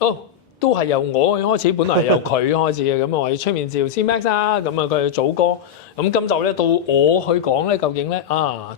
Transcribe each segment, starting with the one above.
哦，都係由我開始，本來係由佢開始嘅。咁我話要催眠治療師 Max 啊，咁啊佢係祖哥。咁今集咧到我去講咧，究竟咧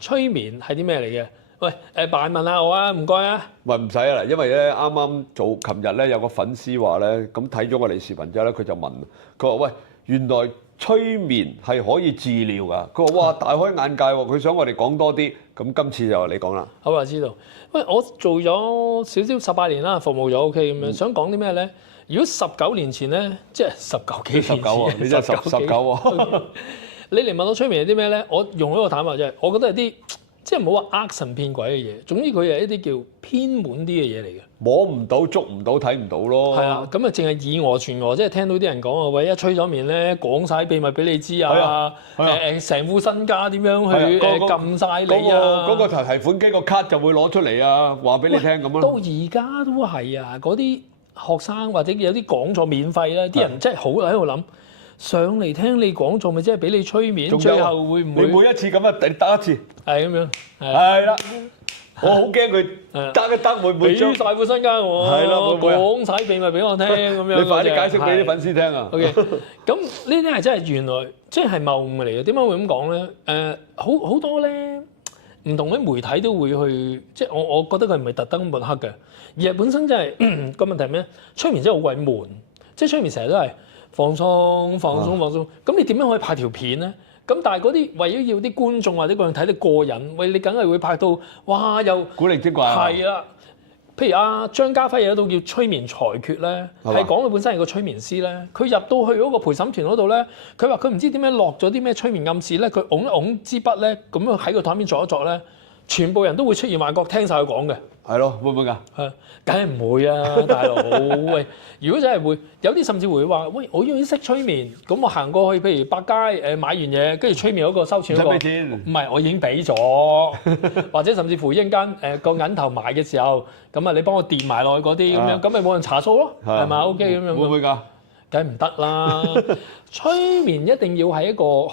催眠係啲咩嚟嘅？喂，扮問下我啊，唔該啊。唔使啊，因為咧啱啱琴日咧有個粉絲話咧，咁睇咗我哋視頻之後咧，佢就問，佢話喂，原來催眠係可以治療㗎。佢話哇，大開眼界喎，佢想我哋講多啲。咁今次就你講啦。好啊，知道。喂，我做咗少少18年啦，服務咗 OK 咁樣。想講啲咩咧？如果19年前咧，即係19幾年前19你真係19喎。你嚟問我催眠係啲咩咧？我用一個坦白啫，我覺得係啲即係唔好話呃神騙鬼嘅嘢。總之佢係一啲叫偏門啲嘅嘢嚟嘅。摸唔到、捉唔到、睇唔到咯。係啊，咁啊，淨係以訛傳訛，即係聽到啲人講啊，喂，一催咗眠咧，講晒秘密俾你知啊，成副身家點樣去撳晒你啊，嗰個提款機個卡就會攞出嚟啊，話俾你聽咁咯。到而家都係啊，嗰啲學生或者有啲講座免費咧，啲人真係好喺度諗上嚟聽你講座，咪即係俾你催眠，最後會唔會？你每一次咁啊，得一次。係咁樣。係啦。我好驚佢得一得會唔會將俾晒副身家我，係咯，講晒秘密俾我聽咁樣。你快啲解釋俾啲粉絲聽啊 ！OK， 咁呢啲係真係原來即係謬誤嚟嘅。點解會咁講咧？好多咧唔同嘅媒體都會去，即係我覺得佢唔係特登抹黑嘅，而係本身真係個問題係咩？催眠真係好鬼悶，即係催眠成日都係放鬆。咁你點樣可以拍條片咧？咁但係嗰啲為咗要啲觀眾或者個人睇得過癮，喂你梗係會拍到哇又古靈精怪係啦。譬如阿張家輝有一套叫《催眠裁決》咧，係講佢本身係個催眠師咧，佢入到去嗰個陪審團嗰度咧，佢話佢唔知點樣落咗啲咩催眠暗示咧，佢拱一拱支筆咧，咁樣喺個台面作一作咧，全部人都會出現幻覺，聽晒佢講嘅。係咯，會唔會㗎？係，梗係唔會啊，大佬喂！如果真係會，有啲甚至會話，喂，我要識催眠，咁我行過去，譬如百佳買完嘢，跟住催眠嗰個收錢嗰個，唔使俾錢。唔係，我已經俾咗，或者甚至乎一陣間個銀頭埋嘅時候，咁啊你幫我墊埋落去嗰啲咁樣，咁咪冇人查數咯，係咪 OK 咁樣？會唔會㗎？梗係唔得啦！催眠一定要係一個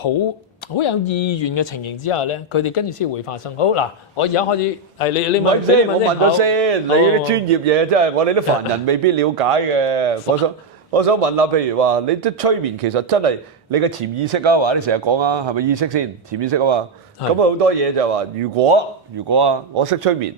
好有意願嘅情形之下咧，佢哋跟住先會發生。好嗱，我而家開始係你問先，我問咗先。你啲專業嘢真係我哋啲凡人未必了解嘅。我想問下，譬如話你啲催眠其實真係你嘅潛意識啊，或者你成日講啊，係咪意識先？潛意識啊嘛。咁啊好多嘢就係話，如果啊，我識催眠，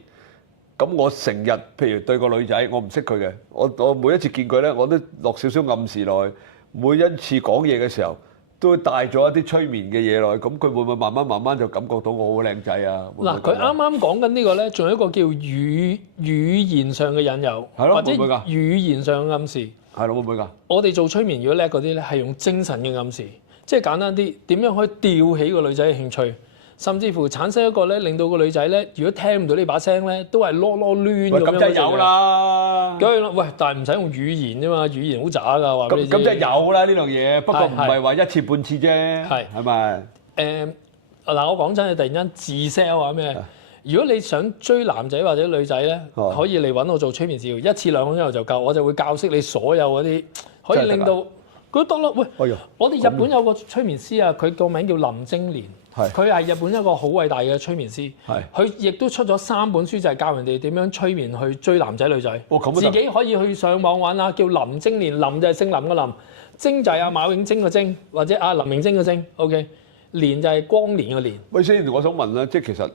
咁我成日譬如對個女仔，我唔識佢嘅，我每一次見佢咧，我都落少少暗示落去。每一次講嘢嘅時候，都會帶咗一啲催眠嘅嘢落去，咁佢會唔會慢慢就感覺到我好靚仔啊？嗱，佢啱啱講緊呢個咧，仲有一個叫語言上嘅引誘，或者語言上嘅暗示。係咯，會唔會㗎？我哋做催眠如果叻嗰啲咧，係用精神嘅暗示，即係簡單啲，點樣可以吊起個女仔嘅興趣，甚至乎產生一個咧，令到個女仔咧，如果聽唔到呢把聲咧，都係囉攣咁樣。咁真係有啦。梗係啦，喂，但係唔使用語言啫嘛，語言好渣㗎，話俾你知。咁真係有啦呢樣嘢，不過唔係話一次半次啫，係咪？嗱，我講真，你突然間自 sell 話咩？如果你想追男仔或者女仔咧，可以嚟揾我做催眠治療，1次2個鐘頭就夠，我就會教識你所有嗰啲，可以令到佢得啦。喂，我哋日本有個催眠師啊，佢個名叫林精蓮，佢係日本一個好偉大嘅催眠師，佢亦都出咗3本書，就係教人哋點樣催眠去追男仔女仔。自己可以去上網玩啦，叫林精蓮，林就係姓林嘅林，精就係阿馬永貞嘅貞，或者阿林永貞嘅貞。OK， 蓮就係光年嘅年。喂，先我想問啦，即係其實。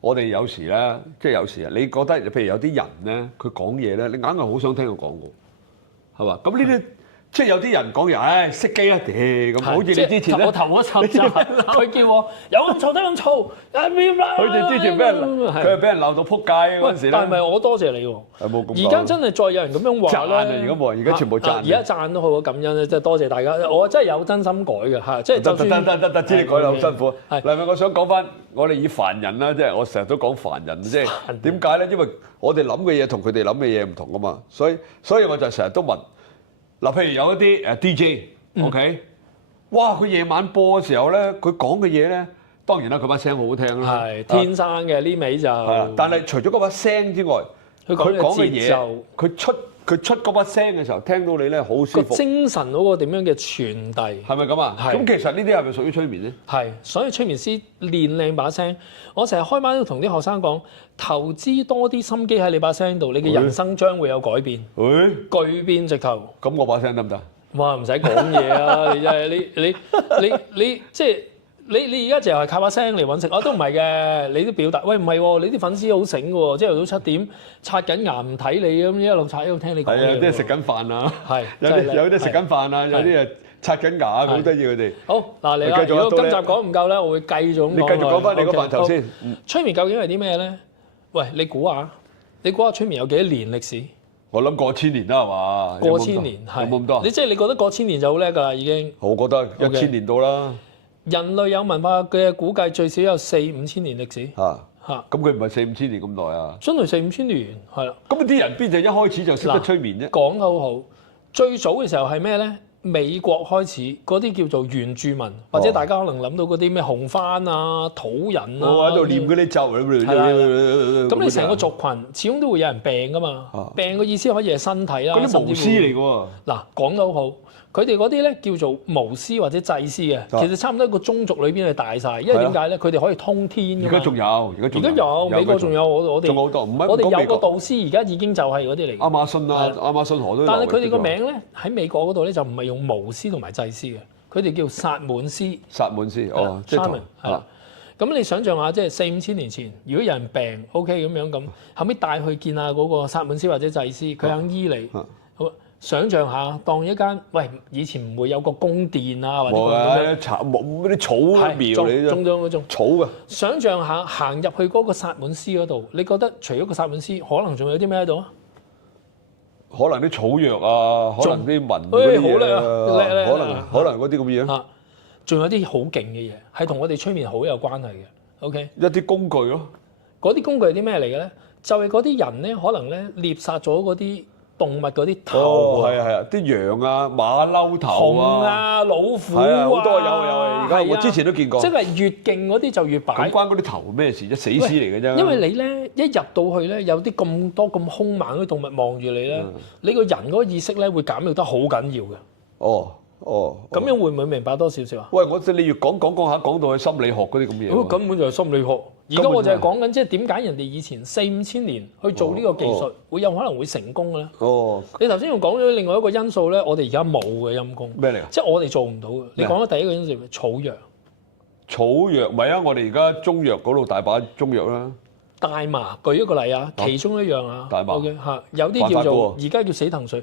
我哋有時咧，即係有時啊，你覺得譬如有啲人咧，佢講嘢咧，你硬係好想聽佢講嘅，係嘛？咁呢啲即係有啲人講嘢，唉，熄機啊，咁，好似你之前咧，我頭一集佢叫我有咁嘈得咁嘈，佢哋之前俾人佢係俾人鬧到撲街嗰陣時咧。但係咪我多謝你喎？冇咁。而家真係再有人咁樣話咧，而家冇人，而家全部讚。而家讚都好感恩咧，即係多謝大家。我真係有真心改嘅嚇，即係就算得，知你改得好辛苦。嗱，我想講翻，我哋以凡人啦，即係我成日都講凡人，即係點解咧？因為我哋諗嘅嘢同佢哋諗嘅嘢唔同啊嘛，所以我就成日都問。嗱，譬如有一啲DJ，OK，哇！佢夜晚播嘅時候咧，佢講嘅嘢咧，當然啦，佢把聲好好聽啦，係天生嘅呢味就。但係除咗嗰把聲之外，佢講嘅嘢，佢出佢出嗰把聲嘅時候，聽到你咧好舒服。個精神嗰個點樣嘅傳遞係咪咁啊？係咁其實呢啲係咪屬於催眠咧？係，所以催眠師練靚把聲。我成日開班都同啲學生講，投資多啲心機喺你把聲度，你嘅人生將會有改變，巨變直頭。咁我把聲得唔得？哇！唔使講嘢啊！你真係你即係你而家淨係靠把聲嚟揾食，都唔係嘅。你都表達，喂唔係喎，你啲粉絲好醒嘅喎，朝頭早7點刷緊牙唔睇你咁，一路刷一路聽你講嘢。係啊，即係食緊飯啊，係有啲食緊飯啊，有啲誒刷緊牙啊，好得意佢哋。好嗱，嚟啦！如果今集講唔夠咧，我會繼續咁講。你繼續講翻你個範疇先。催眠究竟係啲咩咧？喂，你估下催眠有幾多年歷史？我諗過千年啦，係嘛？過千年係有冇咁多？你即係你覺得過千年就好叻㗎啦，已經。我覺得1000年到啦。人類有文化嘅估計最少有4-5千年歷史。嚇，咁佢唔係4-5千年咁耐啊？真係4-5千年，係啦。咁啲人邊就一開始就識得催眠啫？講得好好，最早嘅時候係咩咧？美國開始嗰啲叫做原住民，或者大家可能諗到嗰啲咩紅番啊、土人啊，我喺度念嗰啲咒咁。咁你成個族群始終都會有人病噶嘛？病嘅意思可以係身體啦，嗰啲巫師嚟㗎喎。嗱，講得好好。佢哋嗰啲咧叫做巫師或者祭司嘅，其實差唔多一個宗族裏邊係大晒，因為點解咧？佢哋可以通天㗎嘛。而家仲有，而家有，美國仲有我哋。仲好多，唔係我哋有個導師，而家已經就係嗰啲嚟。亞馬遜啊，亞馬遜河都有。但係佢哋個名咧喺美國嗰度咧就唔係用巫師同埋祭司嘅，佢哋叫薩滿師。薩滿師，哦，即係同係啦。咁你想象下，即係4-5千年前，如果有人病，OK 咁樣咁，後尾帶去見下嗰個薩滿師或者祭司，佢肯醫你。好。想像下，當一間以前唔會有個宮殿啊，或者嗰啲草苗嚟種嗰種草嘅。想像下行入去嗰個薩滿師嗰度，你覺得除咗個薩滿師，可能仲有啲咩喺度啊？可能啲草藥啊，可能啲文嗰啲嘢，可能嗰啲咁嘅嘢。仲有啲好勁嘅嘢，係同我哋催眠好有關係嘅。OK， 一啲工具咯。嗰啲工具係啲咩嚟嘅咧？就係嗰啲人咧，可能咧獵殺咗嗰啲動物嗰啲頭，係啊，啲羊啊、馬騮頭熊啊、老虎啊，好多有。而家我之前都見過。即係越勁嗰啲就越擺。咁關嗰啲頭咩事啫？死屍嚟嘅啫。因為你咧一入到去咧，有啲咁多咁兇猛嗰啲動物望住你咧，你個人嗰個意識咧會減弱得好緊要嘅。咁樣會唔會明白多少少啊？喂，你越講下，講到去心理學嗰啲咁嘢。根本就係心理學。而家我就係講緊，即係點解人哋以前4-5千年去做呢個技術，會有可能會成功嘅咧？你頭先又講咗另外一個因素咧，我哋而家冇嘅陰功。咩嚟？即係我哋做唔到嘅。你講咗第一個因素係草藥。草藥唔係啊！我哋而家中藥嗰度大把中藥啦。大麻舉一個例啊，其中一樣啊。大麻。嚇，有啲叫做而家叫死藤水。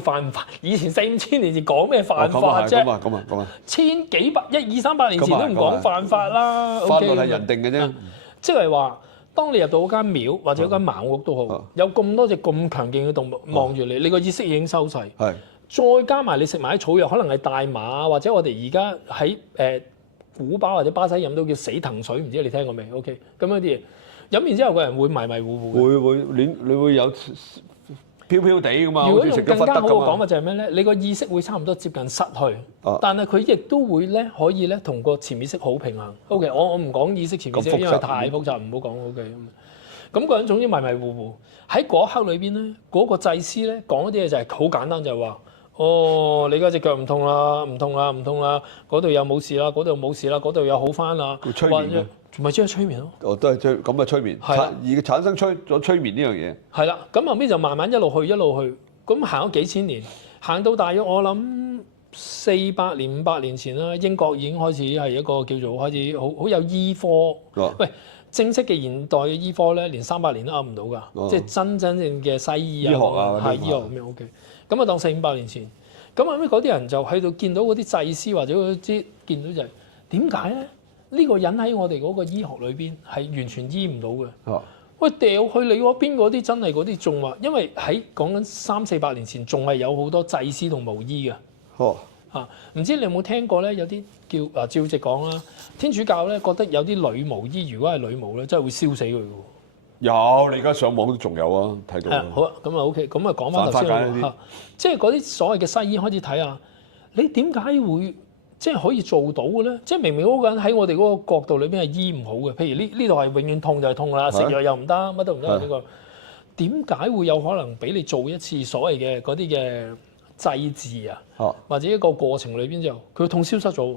犯唔犯？以前4-5千年前講咩犯法啫？咁啊！千幾百100-200-300年前都唔講犯法啦。法律係人定嘅啫。即係話，當你入到嗰間廟或者嗰間茅屋都好，有咁多隻咁強勁嘅動物望住你，你個意識已經收細。再加埋你食埋啲草藥，可能係大麻或者我哋而家喺古巴或者巴西飲到叫死藤水，唔知你聽過未 ？OK， 咁樣啲嘢飲完之後，個人會迷迷糊糊。會你會有飄飄地㗎嘛？如果用更加好嘅講法就係咩咧？你個意識會差唔多接近失去，但係佢亦都會咧可以咧同個潛意識好平衡。OK， 我唔講意識潛意識，因為太複雜，唔好講 OK。咁個人總之迷迷糊糊喺嗰一刻裏邊咧，嗰個祭司咧講一啲嘢就係好簡單，就係話：你而家隻腳唔痛啦，唔痛啦，嗰度又冇事啦，嗰度冇事啦，嗰度又好翻啦。催眠咪即係催眠咯。都係咁嘅催眠，而產生咗催眠呢樣嘢。係啦，咁後尾就慢慢一路去，咁行咗幾千年，行到大約我諗400年、500年前啦，英國已經開始係一個叫做開始好有醫科。喂，正式嘅現代嘅醫科咧，連300年都噏唔到㗎，即係真正嘅西醫啊，係醫學咁樣 OK。咁啊，當400-500年前，咁後尾嗰啲人就喺度見到嗰啲祭司或者嗰啲見到就係點解咧？呢個人喺我哋嗰個醫學裏邊係完全醫唔到嘅。喂，掉去你嗰邊嗰啲真係嗰啲仲話，因為喺講緊300-400年前仲係有好多祭司同巫醫嘅。唔知你有冇聽過咧？有啲叫照直講啦，天主教咧覺得有啲女巫醫，如果係女巫咧，真係會燒死佢嘅。有，你而家上網都仲有啊，睇到。好啊，咁啊 OK，咁啊講翻頭先即係嗰啲所謂嘅西醫開始睇下，你點解會？即係可以做到嘅咧，即係明明嗰個人喺我哋嗰個角度裏邊係醫唔好嘅，譬如呢度係永遠痛就係痛啦，食藥又唔得，乜都唔得呢個。點解會有可能俾你做一次所謂嘅嗰啲嘅祭祀啊？或者一個過程裏邊之後，佢痛消失咗。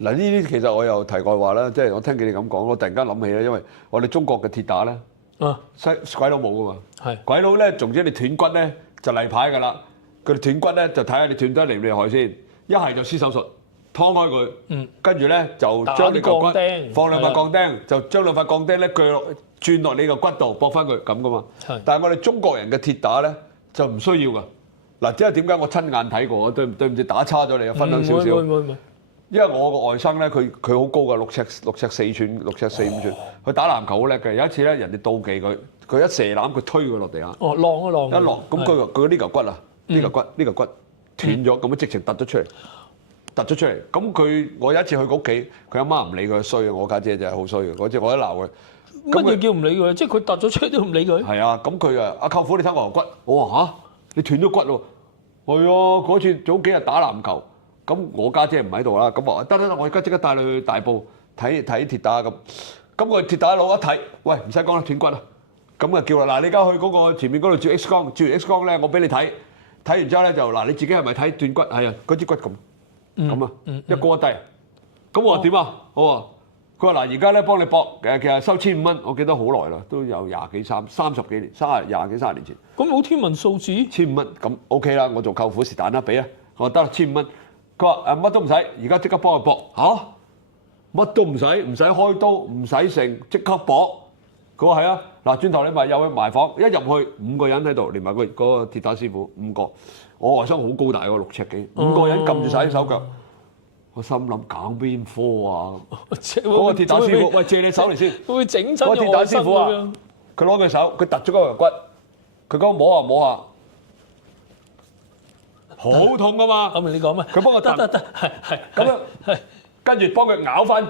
嗱呢啲其實我又提過話啦，即係我聽見你咁講，我突然間諗起咧，因為我哋中國嘅鐵打咧，鬼佬冇噶嘛，係鬼佬咧，總之你斷骨咧就例牌㗎啦。佢哋斷骨咧就睇下你斷得厲唔厲害先，一係就施手術劏開佢，跟住咧就將你個骨放兩塊鋼釘，就將兩塊鋼釘咧轉落你個骨度駁翻佢咁噶嘛。但係我哋中國人嘅鐵打咧就唔需要㗎。嗱，即係點解我親眼睇過？對唔住打叉咗你啊，分享少少。因為我個外甥咧，佢好高㗎，6尺4寸，6尺4、5寸。佢打籃球好叻嘅。有一次咧，人哋妒忌佢，佢一射籃，佢推佢落地下。哦，浪一浪。一落，咁佢呢嚿骨啊，呢嚿骨斷咗，咁樣直情突咗出嚟。咁我有一次去佢屋企，佢阿媽唔理佢衰啊，我家姐就係好衰嘅。嗰次我一鬧佢。乜嘢叫唔理佢？即係佢突咗出嚟都唔理佢。係啊，咁佢啊，阿舅父你睇我嚿骨，我話嚇，你斷咗骨喎。係啊，嗰次早幾日打籃球。咁我家姐唔喺度啦，咁我得，我而家即刻帶你去大埔睇鐵打咁。咁個鐵打佬一睇，喂唔使講啦，斷骨啦。咁啊叫啦，嗱你而家去嗰個前面嗰度照 X 光，照完 X 光咧，我俾你睇。睇完之後咧就嗱你自己係咪睇斷骨？係啊，嗰支骨咁啊，一高一低。咁我話點啊？我話佢話嗱而家咧幫你駁其實收1500蚊，我記得好耐啦，都有30幾年，30年前。咁好天文數字，1500蚊咁 OK 啦，我做舅父是但啦，俾啊，我話得啦，1500蚊。佢話乜都唔使，而家即刻幫佢駁嚇，乜都唔使開刀，唔使成，即刻駁。佢話係啊，嗱轉頭你咪又去埋房，一入去5個人喺度，連埋嗰個鐵打師傅5個，我外甥好高大喎，6尺幾，5個人撳住晒啲手腳，我心諗搞邊科啊？嗰個鐵打師傅，喂借你手嚟先，會整親個鐵打師傅啊，佢攞佢手，佢突咗嗰嚿骨，佢講摸下。好痛噶嘛！我明你講咩？佢幫我得係咁樣，跟住幫佢咬翻、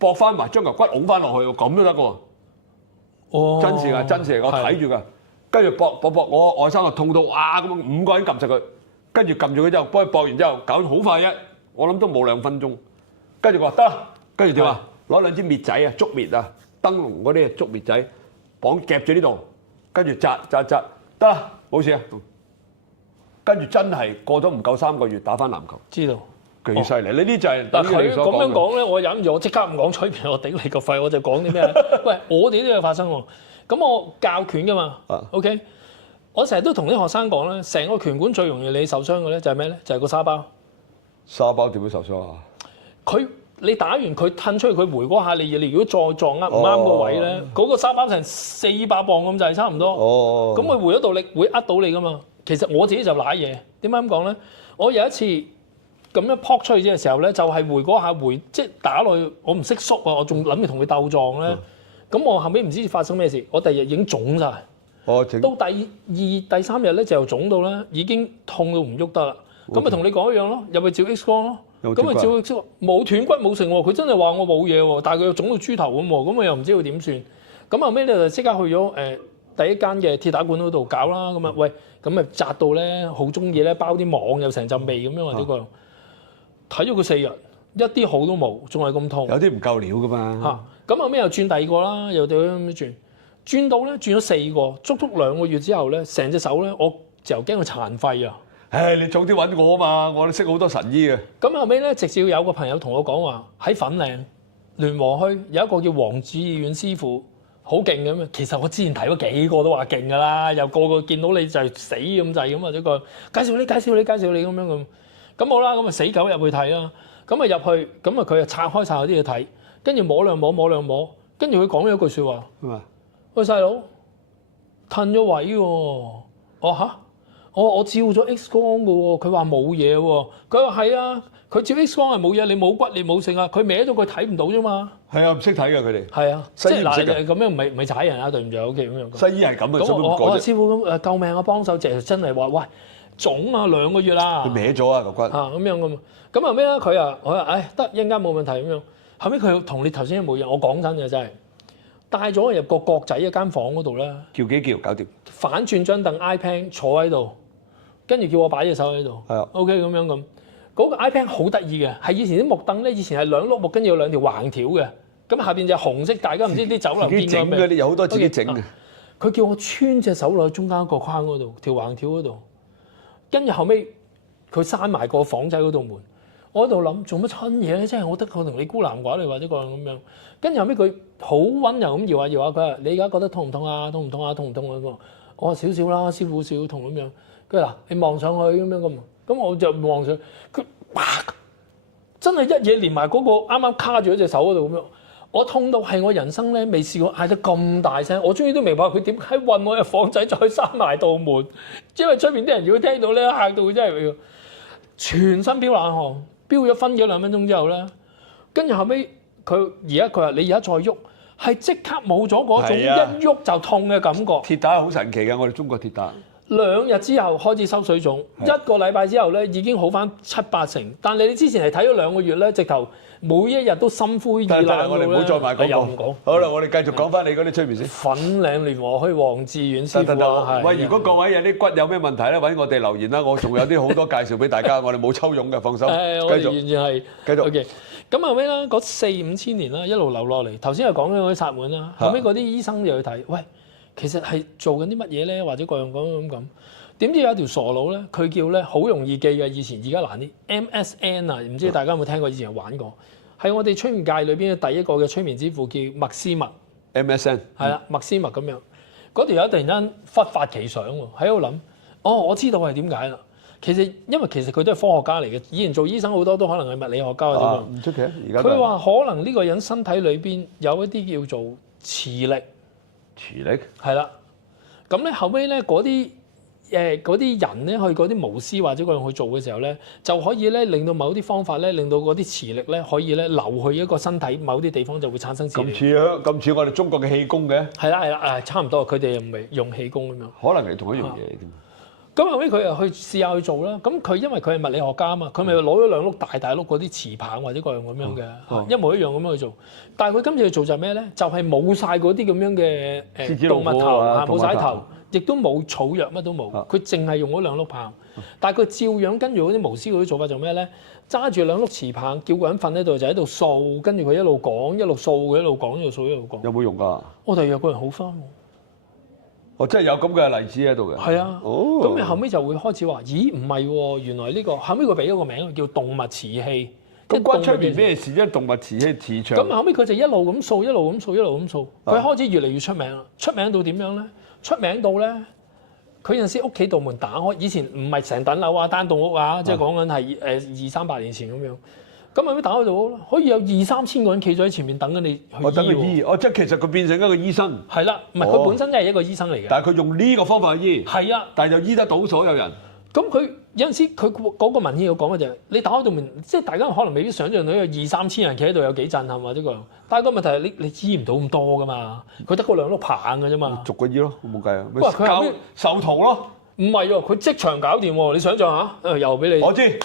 駁翻埋，將嚿骨拱翻落去，咁都得嘅喎。哦，真事嚟，我睇住㗎。跟住駁，我外甥就痛到啊咁，5個人撳實佢，跟住撳住佢之後，幫佢駁完之後，搞好快啫。我諗都冇2分鐘。跟住佢話得，跟住點啊？攞2支篾仔啊，竹篾啊，燈籠嗰啲竹篾仔，夾住呢度，跟住紮，得啦，冇事啊。跟住真係過咗唔夠3個月打翻籃球，知道幾犀利？呢啲就係佢咁樣講咧，我忍住，我即刻唔講催眠，我頂你個肺，我就講啲咩？喂，我哋都有發生喎。咁我教拳噶嘛，OK？我成日都同啲學生講咧，成個拳館最容易你受傷嘅咧就係咩咧？就係個沙包。沙包點樣受傷啊？你打完佢褪出去，佢回嗰下你如果再撞唔啱個位咧，嗰個沙包成400磅咁就係差唔多。哦。咁佢回咗度力會呃到你噶嘛？其實我自己就賴嘢，點解咁講咧？我有一次咁樣撲出去嘅時候咧，就係回嗰下即係打落去，我唔識縮啊，我仲諗住同佢鬥撞咧。咁我後尾唔知發生咩事，我第二日已經腫晒。到第2、第3日咧就腫到咧，已經痛到唔喐得啦。咁咪同你講一樣咯，入去照 X 光咯。咁咪照 X 光冇斷骨冇成喎，佢真係話我冇嘢喎，但係佢又腫到豬頭咁喎，咁我又唔知佢點算。咁後尾咧就即刻去咗第一間嘅鐵打館嗰度搞啦，咁啊喂，咁咪紮到咧，好中意咧包啲網有成陣味咁樣或者個，睇咗佢4日，一啲好都冇，仲係咁痛。有啲唔夠料噶嘛。咁後尾又轉第2個啦，又對咁樣轉到咧轉咗4個，足足2個月之後咧，成隻手咧我就驚佢殘廢啊！唉，你早啲揾我啊嘛，我哋識好多神醫嘅。咁後尾咧，直至有個朋友同我講話，喺粉嶺聯和墟有一個叫黃志遠師傅。好勁嘅咩？其實我之前睇咗幾個都話勁㗎啦，又個個見到你就死咁滯咁啊！呢個介紹你咁樣咁好啦，咁啊死狗入去睇啦，咁啊入去，咁啊佢就拆開晒嗰啲嘢睇，跟住摸兩摸，跟住佢講咗一句説話，喂細佬，褪咗位喎，我照咗 X 光㗎喎，佢話冇嘢喎，佢話係啊。佢照 X 光係冇嘢，你冇骨你冇性啊！佢歪咗佢睇唔到啫嘛。係啊，唔識睇㗎佢哋。係啊，即係嗱咁樣唔係踩人啊，對唔住 OK 咁樣。西醫係咁啊，咁我話師傅咁救命啊，幫手就真係話喂腫啊2個月啦。佢歪咗啊個骨。咁樣咁後尾咧我話唉得一陣間冇問題咁樣。後尾佢同你頭先一模一樣，我講真嘅真係帶咗我入個角仔一間房嗰度咧。叫搞掂。反轉張凳 iPad 坐喺度，跟住叫我擺隻手喺度。係啊。OK 咁樣咁。嗰個 iPad 好得意嘅，係以前啲木凳咧，以前係2碌木，跟住有2條橫條嘅，咁下邊就紅色，大家唔知啲酒樓見過咩？自己整嘅，有好多自己整嘅。佢叫我穿隻手落去中間一個框嗰度，條橫條嗰度。跟住後尾，佢閂埋個房仔嗰度門。我喺度諗做乜親嘢咧？即係我得佢同你孤男寡女或者個咁樣。跟住後尾，佢好溫柔咁搖下搖下，佢話：你而家覺得痛唔痛啊？痛唔痛啊？痛唔痛啊？我話少少啦，師傅少少痛咁樣。佢話：嗱，你望上去咁樣咁。咁我就望上去，佢真係一嘢連埋嗰個啱啱卡住一隻手嗰度咁樣。我痛到係我人生咧未試過嗌得咁大聲，我終於都明白佢點解韞我入房仔再閂埋道門，因為出面啲人如果聽到咧嚇到佢真係全身飆冷汗，飆咗分幾兩分鐘之後咧，跟住後尾佢話你而家再喐，係即刻冇咗嗰種一喐就痛嘅感覺。鐵打係好神奇嘅，我哋中國鐵打。2日之後開始收水腫，1個禮拜之後咧已經好翻7-8成。但係你之前係睇咗2個月咧，直頭每一日都心灰意冷嘅。我哋唔好再賣廣告。好啦，我哋繼續講翻你嗰啲催眠先。粉嶺聯和墟黃志遠師傅啊，喂，如果各位有啲骨有咩問題咧，揾我哋留言啦，我仲有啲好多介紹俾大家，我哋冇抽傭嘅，放心。我哋完全係繼續。OK，咁後尾咧嗰4-5千年啦，一路流落嚟。頭先又講緊嗰啲薩滿啦，後尾嗰啲醫生就去睇，喂。其實係做緊啲乜嘢咧？或者各樣咁，點知有一條傻佬咧，佢叫咧好容易記嘅，以前而家難啲。MSN 啊，唔知大家有冇聽過？以前有玩過，係我哋催眠界裏邊嘅第一個嘅催眠之父，叫麥斯密。MSN 係啦，麥斯密咁樣。嗰條友突然間忽發奇想喎，喺度諗，我知道係點解啦。因為佢都係科學家嚟嘅，以前做醫生好多都可能係物理學家或者唔出奇啊！而家佢話可能呢個人身體裏邊有一啲叫做磁力。磁力係啦，咁咧後尾咧嗰啲人咧去嗰啲巫師或者嗰樣去做嘅時候咧，就可以咧令到某啲方法咧，令到嗰啲磁力咧可以咧流去一個身體某啲地方就會產生磁力。咁似我哋中國嘅氣功嘅。係啦，差唔多，佢哋又唔係用氣功咁樣。可能係同一樣嘢添。咁後尾佢又去試下去做啦。咁佢因為佢係物理學家啊嘛，佢咪攞咗2碌大碌嗰啲磁棒或者各樣咁樣嘅，一模一樣咁樣去做。但係佢今次去做就係咩咧？就係冇晒嗰啲咁樣嘅動物頭冇晒頭，亦都冇草藥，乜都冇。佢淨係用嗰2碌棒，但係佢照樣跟住嗰啲巫師嗰啲做法做咩咧？揸住2碌磁棒，叫個人瞓喺度就喺度掃，跟住佢一路講一路掃，佢一路講一路掃一路講。有冇用㗎？我哋有個人好翻喎。真係有咁嘅例子喺度嘅。係啊，咁你後尾就會開始話：咦，唔係喎，原來呢個後尾佢俾咗個名叫動物磁氣。咁關出面咩事啫？動物磁氣磁場。咁後尾佢就一路咁掃，一路咁掃，一路咁掃。佢開始越嚟越出名啦。出名到點樣咧？出名到咧，佢有陣時屋企道門打開，以前唔係成棟樓啊、單棟屋啊，即係講緊係200-300年前咁樣。咁後尾打開到屋，可以有2-3千個人企咗喺前面等緊你去醫。等佢醫，即係其實佢變成一個醫生。係啦，唔係佢本身真係一個醫生嚟嘅。但係佢用呢個方法去醫。係啊。但係就醫得到所有人。咁佢有陣時佢嗰個文獻有講嘅就係，你打開道門，即係大家可能未必想象到有2-3千人企喺度有幾震撼或者個樣。但係個問題係你醫唔到咁多噶嘛，佢得嗰2碌棒嘅啫嘛。逐個醫咯，冇計啊。哇！佢教授徒咯。唔係喎，佢即場搞掂喎！你想象下，又俾你。我知，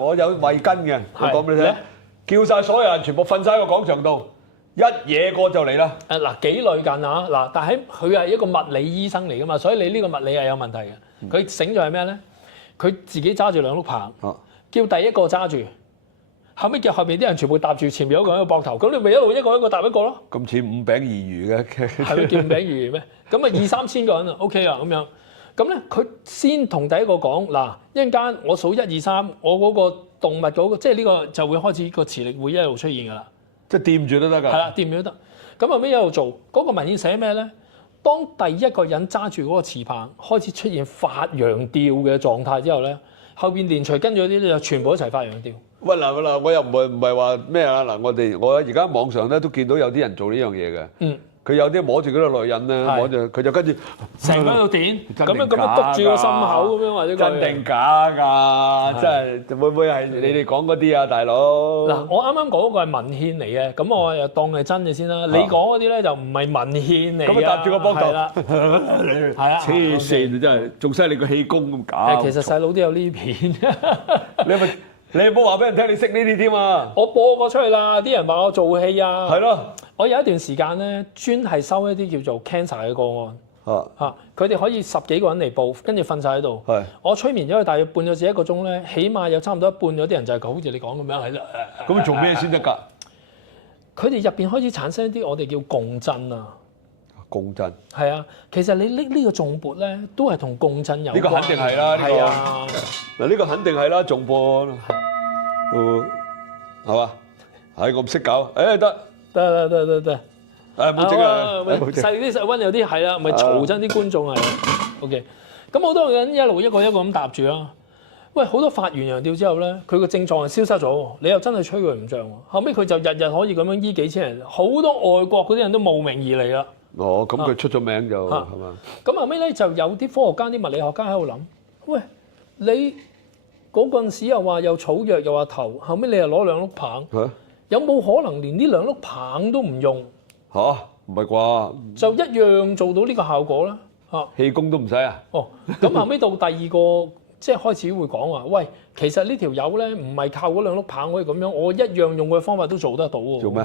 我有慧根嘅，我講俾你聽。叫晒所有人全部瞓晒喺個廣場度，一嘢過就嚟啦。嗱，幾類近啊！嗱，但係佢係一個物理醫生嚟噶嘛，所以你呢個物理係有問題嘅。佢醒咗係咩咧？佢自己揸住2碌棒，叫第一個揸住，後尾叫後邊啲人全部搭住前面嗰個人個膊頭，咁你咪一路一個搭一個咯。咁似5餅2魚嘅，係咪叫5餅2魚咩？咁啊2-3千個人啊 ，OK 啊咁樣。咁咧，佢先同第一個講嗱，一陣間我數1、2、3，我嗰個動物嗰個，即係呢個就會開始個磁力會一路出現㗎啦。即係掂住都得㗎。係啦，掂住都得。咁後尾一路做嗰個文獻寫咩咧？當第一個人揸住嗰個磁棒開始出現發羊吊嘅狀態之後咧，後邊連隨跟住嗰啲就全部一齊發羊吊。喂嗱，我又唔係話咩啊嗱，我而家網上咧都見到有啲人做呢樣嘢嘅。嗯。佢有啲摸住嗰個女人咧，摸住佢就跟住成個喺度點，咁樣篤住個心口咁樣或者真定假㗎？真係會唔會係你哋講嗰啲啊，大佬？嗱，我啱啱講嗰個係文獻嚟嘅，咁我又當係真嘅先啦。你講嗰啲咧就唔係文獻嚟嘅。咁啊搭住個膊頭，係啊，黐線真係，仲犀利過氣功咁搞。其實細佬都有呢片。你唔好話俾人聽，你識呢啲添啊！我播過出去啦，啲人話我做戲啊。係咯，我有一段時間咧，專係收一啲叫做 cancer 嘅個案。佢哋可以10幾個人嚟報，跟住瞓晒喺度。我催眠咗佢大約半個至1個鐘咧，起碼有差唔多一半有啲人就係好似你講咁樣喺度。咁做咩先得㗎？佢哋入邊開始產生一啲我哋叫共振啊。共振。係啊，其實你拎呢個頌缽咧，都係同共振有關。呢個肯定係啦，呢係啊，個嗱呢個肯定係啦，頌缽，係嘛？係我唔識搞，誒得。得，誒冇整啊！細啲細温有啲係啦，咪嘈親啲觀眾係。OK，咁好多人一路一個咁搭住啦。喂，好多發完羊吊之後咧，佢個症狀係消失咗喎，你又真係吹佢唔脹喎。後尾佢就日日可以咁樣醫幾千人，好多外國嗰啲人都慕名而嚟啦。哦，咁佢出咗名就係嘛？咁後尾咧就有啲科學家、啲物理學家喺度諗，喂，你嗰陣時又話有草藥又話頭，後尾你又攞兩碌棒。有冇可能連呢兩碌棒都唔用？嚇，唔係啩？就一樣做到呢個效果啦。嚇，氣功都唔使啊？哦，咁後尾到第二個，即係開始會講話，喂，其實呢條友咧唔係靠嗰兩碌棒可以咁樣，我一樣用佢嘅方法都做得到喎。做咩？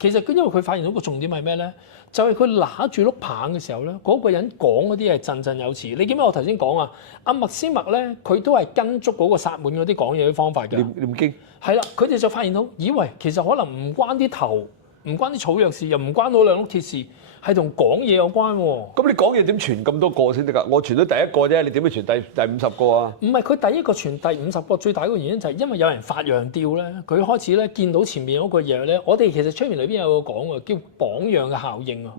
其實佢因為佢發現到個重點係咩咧？就係佢拿住碌棒嘅時候咧，嗰個人講嗰啲係振振有詞。你記唔記得我頭先講啊？阿麥斯麥咧，佢都係跟足嗰個薩滿嗰啲講嘢嘅方法嘅。念經係啦，佢哋就發現到，以為其實可能唔關啲頭，唔關啲草藥事，又唔關嗰兩碌鐵事，係同講嘢有關喎。咁你講嘢點傳咁多個先得㗎？我傳咗第一個啫，你點樣傳第50個啊？唔係，佢第一個傳第50個，最大嗰個原因就係因為有人發羊吊咧，佢開始咧見到前面嗰個嘢咧，我哋其實催眠裏邊有個講喎，叫榜樣嘅效應啊。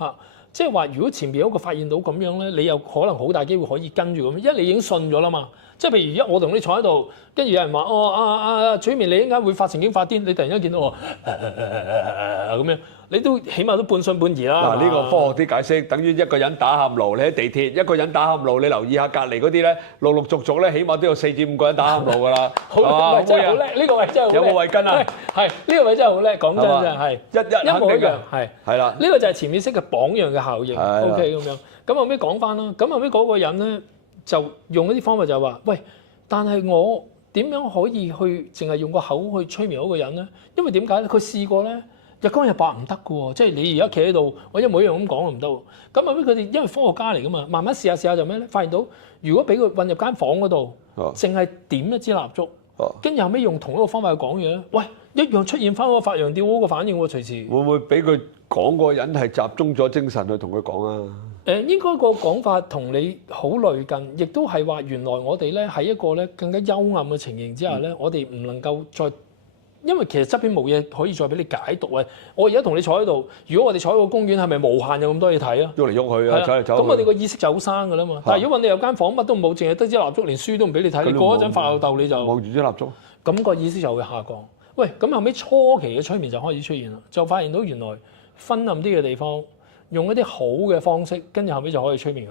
嚇，即係話如果前邊有一個發現到咁樣咧，你有可能好大機會可以跟住咁，因為你已經信咗啦嘛。即係譬如而家我同你坐喺度，跟住有人話哦催眠你應該會發情經發癲，你突然間見到我咁樣，你都起碼都半信半疑啦。嗱，呢個科學啲解釋，等於一個人打喊路，你喺地鐵，一個人打喊路，你留意下隔離嗰啲咧，陸陸續續咧，起碼都有4至5個人打喊路㗎啦。好，真係好叻，呢個位真係好叻。有冇慧根啊？係呢個位真係好叻，講真真係一模一樣，係啦。呢個就係潛意識嘅榜樣嘅效應。OK 咁樣，咁後尾講翻啦，咁後尾嗰個人咧就用一啲方法就話：喂，但係我點樣可以去淨係用個口去催眠嗰個人咧？因為點解咧？佢試過咧。日光日白唔得嘅喎，即係你而家企喺度，我一模一樣咁講唔得喎。咁後尾佢哋因為科學家嚟噶嘛，慢慢試下就咩咧？發現到如果俾佢混入間房嗰度，淨係點一支蠟燭，跟住後尾用同一個方法去講嘢咧，喂，一樣出現翻個發羊吊嗰個反應喎，隨時。會唔會俾佢講個人係集中咗精神去同佢講啊？應該個講法同你好類近，亦都係話原來我哋咧喺一個咧更加幽暗嘅情形之下咧，我哋唔能夠再。因為其實側邊冇嘢可以再俾你解讀啊！我而家同你坐喺度，如果我哋坐喺個公園，係咪無限有咁多嘢睇啊？喐嚟喐去啊，走嚟走去。咁我哋個意識就好生㗎啦嘛。但係如果揾你有間房乜都冇，淨係得支蠟燭，連書都唔俾你睇，你過一陣發吽竇你就望住支蠟燭，咁個意識就會下降。喂，咁後尾初期嘅催眠就開始出現啦，就發現到原來昏暗啲嘅地方，用一啲好嘅方式，跟住後尾就可以催眠佢。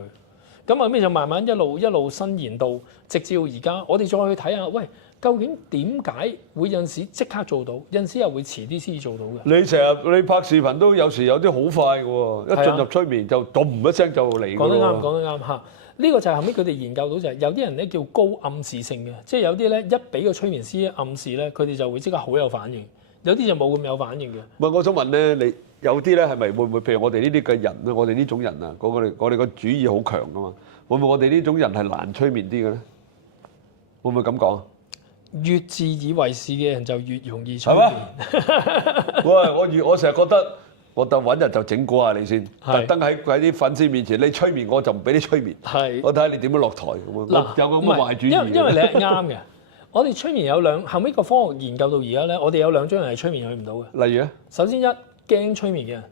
咁後尾就慢慢一路伸延到，直至到而家，我哋再去睇下，喂。究竟點解會有陣時即刻做到，有陣時又會遲啲先至做到嘅？你成日你拍視頻都有時有啲好快嘅喎，一進入催眠就咚一聲就嚟㗎喎。講得啱，講得啱嚇。呢個就係後尾佢哋研究到就係有啲人咧叫高暗示性嘅，即係有啲咧一俾個催眠師暗示咧，佢哋就會即刻好有反應。有啲就冇咁有反應嘅。唔係，我想問咧，你有啲咧係咪會唔會譬如我哋呢啲嘅人咧，我哋呢種人啊，我哋個主意好強㗎嘛，會唔會我哋呢種人係難催眠啲嘅咧？會唔會咁講？越自以為是嘅人就越容易催眠。喂，我成日覺得，我就揾人就整蠱下你先，特登喺啲粉絲面前，你催眠我就唔俾你催眠。我睇下你點樣落台咁樣。有個咁嘅壞主意。因為你係啱嘅。我哋催眠有後尾個科學研究到而家咧，我哋有2種人係催眠去唔到嘅。例如咧？首先驚催眠嘅人。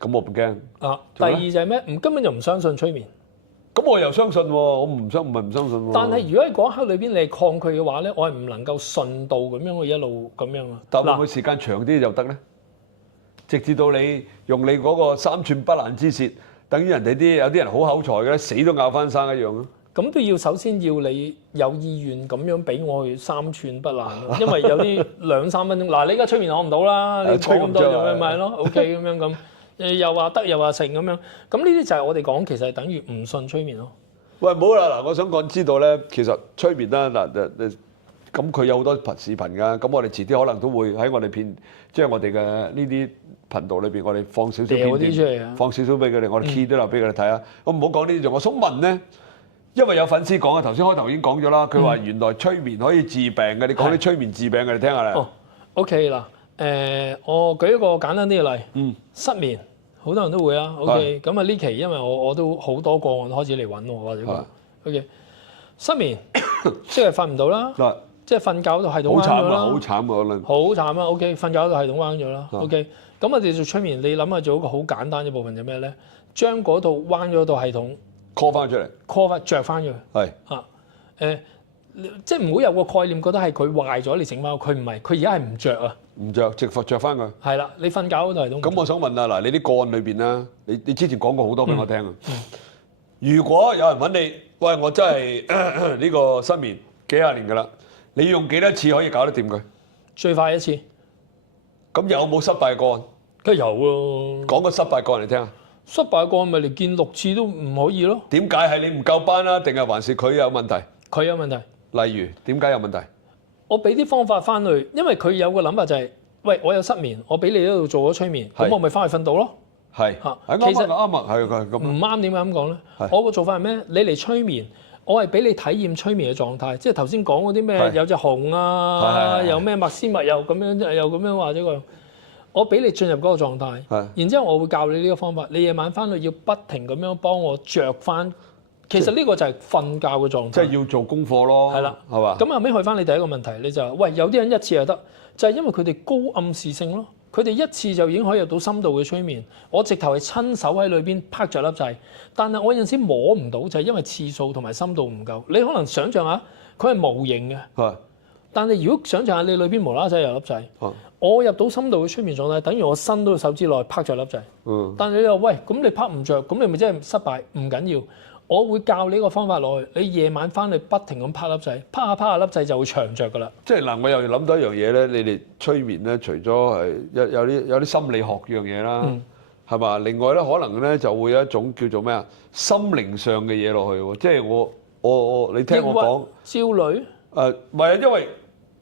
咁我唔驚。第二就係咩？根本就唔相信催眠。咁我又相信喎，我唔係唔相信喎。但係如果喺嗰一刻裏邊你係抗拒嘅話咧，我係唔能夠順道咁樣去一路咁樣啊。但會唔會時間長啲就得咧？直至到你用你嗰個3寸不爛之舌，等於人哋有啲人好口才嘅，死都咬翻生一樣咯。咁都要首先要你有意願咁樣俾我去3寸不爛咯，因為有啲2-3分鐘。嗱，你而家催眠我唔到啦，你講咁多做咩咪咯 ？OK 咁樣咁。又話得又話成咁樣，咁呢啲就係我哋講其實係等於唔信催眠咯。喂，唔好啦，嗱，我想講知道咧，其實催眠啦，嗱，咁佢有好多視頻㗎，咁我哋遲啲可能都會喺我哋即係我哋嘅呢啲頻道裏邊，我哋放少少片段，放少少俾佢哋，我哋 key 都留俾佢哋睇下。我唔好講呢啲，我想問咧，因為有粉絲講啊，頭先開頭已經講咗啦，佢話原來催眠可以治病嘅，你講啲催眠治病嘅，你聽下啦。OK 啦。我舉一個簡單啲嘅例，失眠好多人都會啊。OK， 咁啊呢期因為我都好多個案開始嚟揾我或者話 OK 失眠，即係瞓唔到啦，即係瞓覺度系統彎咗啦，好慘啊！可能好慘啊。OK， 瞓覺度系統彎咗啦。OK， 咁我哋做催眠，你諗下做一個好簡單嘅部分就咩咧？將嗰度彎咗度系統 call 翻出嚟 ，call 翻著翻佢。係啊，即係唔好有個概念覺得係佢壞咗你整翻，佢唔係，佢而家係唔着啊。唔着，直發著翻佢。係啦，你瞓覺嗰度系統。咁我想問啊，嗱，你啲個案裏邊啦，你之前講過好多俾我聽啊。如果有人揾你，喂，我真係呢個失眠幾廿年㗎啦，你用幾多次可以搞得掂佢？最快一次。咁有冇失敗個案？梗係有喎。講個失敗個案嚟聽下。失敗個案咪嚟見6次都唔可以咯。點解係你唔夠班啦，定係還是佢有問題？佢有問題。例如點解有問題？我俾啲方法翻去，因為佢有個諗法就係，喂，我有失眠，我俾你喺度做咗催眠，咁我咪翻去瞓到咯。係嚇，其實啱啊，係咁。唔啱點解咁講咧？我個做法係咩？你嚟催眠，我係俾你體驗催眠嘅狀態，即係頭先講嗰啲咩有隻熊啊，有咩麥斯麥又咁樣或者個，我俾你進入嗰個狀態，然之後我會教你呢個方法，你夜晚翻去要不停咁樣幫我着翻。其實呢個就係瞓覺嘅狀態，即係要做功課咯，係啦，係嘛？咁後尾去翻你第一個問題，你就話：喂，有啲人一次就得，就係因為佢哋高暗示性咯。佢哋一次就已經可以入到深度嘅催眠。我直頭係親手喺裏邊拍着粒掣，但係我有陣時摸唔到，就係因為次數同埋深度唔夠。你可能想象下，佢係無形嘅，但係如果想象下你裏邊無啦啦有粒掣，我入到深度嘅催眠狀態，等於我伸到手指內拍着粒掣。但係你話：喂，咁你拍唔着，咁你咪真係失敗？唔緊要。我會教你個方法落去，你夜晚翻去不停咁拍粒掣，拍下粒掣就會長着噶啦。即係嗱，我又諗到一樣嘢咧，你哋催眠咧，除咗係有啲心理學樣嘢啦，係嘛？另外咧，可能咧就會有一種叫做咩啊，心靈上嘅嘢落去喎。即係我你聽我講，焦慮唔係啊，因為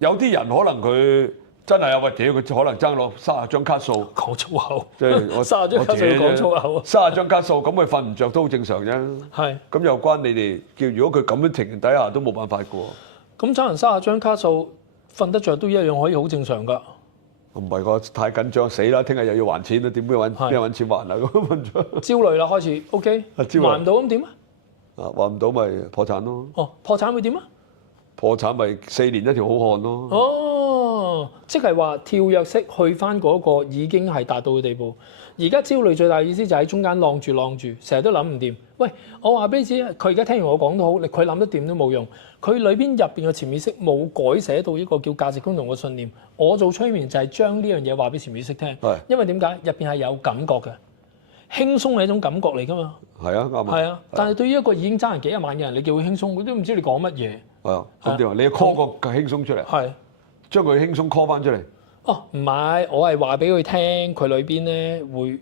有啲人可能佢真係有或者佢可能爭落30張卡數講粗口，即係我30張卡數講粗口啊，30張卡數咁佢瞓唔着都好正常啫。係咁又關你哋叫，如果佢咁樣情形底下都冇辦法嘅喎。咁爭人30張卡數瞓得着都一樣可以好正常㗎。唔係個太緊張死啦！聽日又要還錢啦，點樣揾錢還啊？咁問咗焦慮啦，開始 OK，還唔到咁點啊？還唔到咪破產咯。哦，破產會點啊？破產咪4年一條好漢咯。哦，即係話跳躍式去翻嗰個已經係達到嘅地步。而家焦慮最大意思就喺中間晾住，成日都諗唔掂。喂，我話俾你知，佢而家聽完我講都好，佢諗得掂都冇用。佢裏邊入邊嘅潛意識冇改寫到一個叫價值觀同嘅信念。我做催眠就係將呢樣嘢話俾潛意識聽。因為點解？入邊係有感覺嘅，輕鬆係一種感覺嚟㗎嘛。係啊，啱啊。係啊，但係對於一個已經爭人幾廿萬嘅人，你叫佢輕鬆，佢都唔知你講乜嘢。係啊，咁點啊？你 call 個輕鬆出嚟，係將佢輕鬆 call 翻出嚟。哦，唔係，我係話俾佢聽，佢裏邊咧會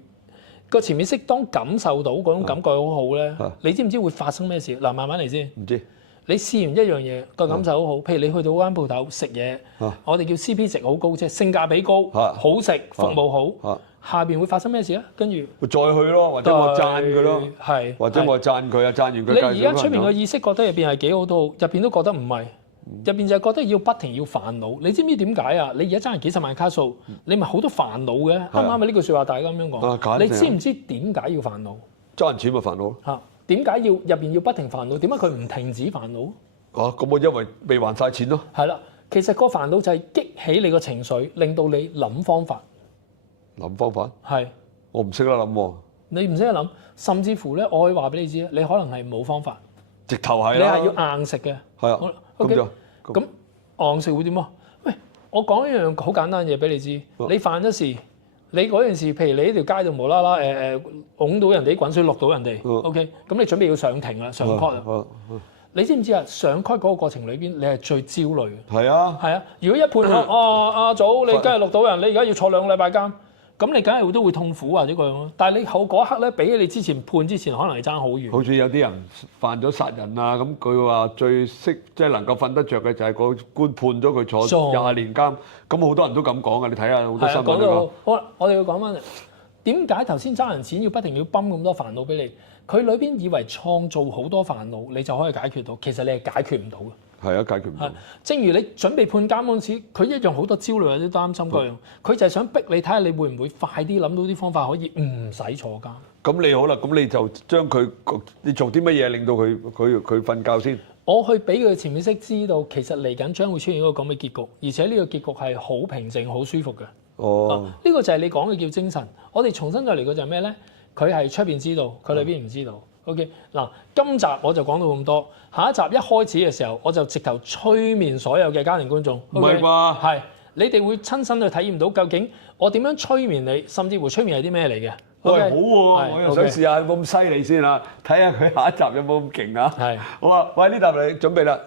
個潛意識當感受到嗰種感覺好好咧，你知唔知會發生咩事？嗱，慢慢嚟先。唔知。你試完一樣嘢個感受好好，譬如你去到間鋪頭食嘢，我哋叫 CP 值好高，即係性價比高，好食，服務好，下邊會發生咩事啊？跟住會再去咯，或者我讚佢咯，係，或者我讚佢啊，讚完佢。你而家出面嘅意識覺得入邊係幾好都好，入邊都覺得唔係。入邊就係覺得要不停要煩惱，你知唔知點解啊？你而家爭人幾十萬卡數，你咪好多煩惱嘅，啱唔啱啊？呢句説話大家咁樣講，你知唔知點解要煩惱？爭人錢咪煩惱咯。嚇，點解要入邊要不停煩惱？點解佢唔停止煩惱？咁我因為未還晒錢咯。係啦，其實個煩惱就係激起你個情緒，令到你諗方法。諗方法？係。我唔識得諗喎。你唔識得諗，甚至乎咧，我可以話俾你知，你可能係冇方法。直頭係啦。你係要硬食嘅。係啊。OK。咁硬食會點啊？喂，我講一樣好簡單嘅嘢俾你知。你犯咗事，你嗰件事，譬如你喺條街度無啦啦拱到人哋啲滾水落到人哋，OK，咁你準備要上庭啦，上 court 啦。你知唔知啊？上 court 嗰個過程裏邊，你係最焦慮嘅。係啊。係啊。如果一判阿祖，你梗係落到人，你而家要坐2個禮拜監。咁你梗係都會痛苦或者嗰樣咯，但係你後嗰一刻咧，比起你之前判之前，可能係爭好遠。好似有啲人犯咗殺人啊，咁佢話最識即係能夠瞓得着嘅就係個官判咗佢坐20年監，咁好多人都咁講啊！你睇下好多新聞都講。好啦，我哋要講翻點解頭先爭人錢要不停要泵咁多煩惱俾你？佢裏邊以為創造好多煩惱，你就可以解決到，其實你係解決唔到嘅。係啊，解決唔到。正如你準備判監嗰陣時，佢一樣好多焦慮或者擔心嗰樣，佢就係想逼你睇下你會唔會快啲諗到啲方法可以唔使坐監。咁你好啦，咁你就將佢你做啲乜嘢令到佢瞓覺先？我去俾佢潛意識知道，其實嚟緊將會出現一個咁嘅結局，而且呢個結局係好平靜、好舒服嘅。哦，呢個就係你講嘅叫精神。我哋重新再嚟過就係咩咧？佢係出邊知道，佢裏邊唔知道。OK， 嗱，今集我就講到咁多。下一集一開始嘅時候，我就直頭催眠所有嘅家庭觀眾。唔係啩？係，你哋會親身去體驗到究竟我點樣催眠你，甚至乎催眠係啲咩嚟嘅。喂，好喎，我又想試下有冇咁犀利先啊！睇下佢下一集有冇咁勁啊！係，好啊，喂，呢集你準備啦，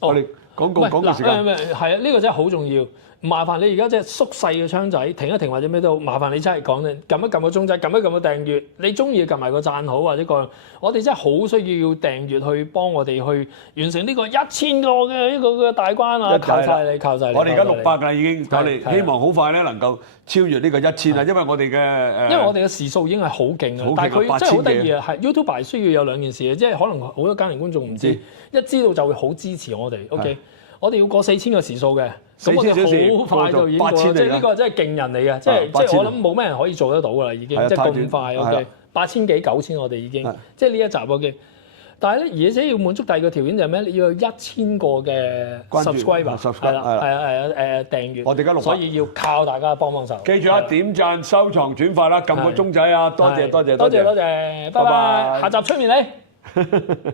我哋廣告時間。係啊，呢個真係好重要。麻煩你而家即係縮細嘅窗仔，停一停或者咩都好，麻煩你真係講咧，撳一撳個鐘仔，撳一撳個訂閱。你中意撳埋個讚好或者個，我哋真係好需要訂閱去幫我哋去完成呢個1000個嘅一個大關啊！靠晒你，靠晒你。我哋而家600啦已經，我哋希望好快咧能夠超越呢個1000啊，因為我哋嘅因為我哋嘅時數已經係好勁啊，但係佢真係好得意啊，係 YouTuber 需要有兩件事嘅，即係可能好多家庭觀眾唔知，一知道就會好支持我哋。OK， 我哋要過4000個時數嘅。咁我哋好快就已經過啦，即係呢個真係勁人嚟嘅，即係我諗冇咩人可以做得到㗎啦，已經即係咁快。OK， 8000幾9000我哋已經，即係呢一集 OK。但係咧，而且要滿足第二個條件就係咩？你要有1000個嘅 subscriber， 係啦，訂閱。我哋而家600，所以要靠大家幫手。記住啊，點讚、收藏、轉發啦，撳個鐘仔啊！多謝，拜拜，下集催眠你。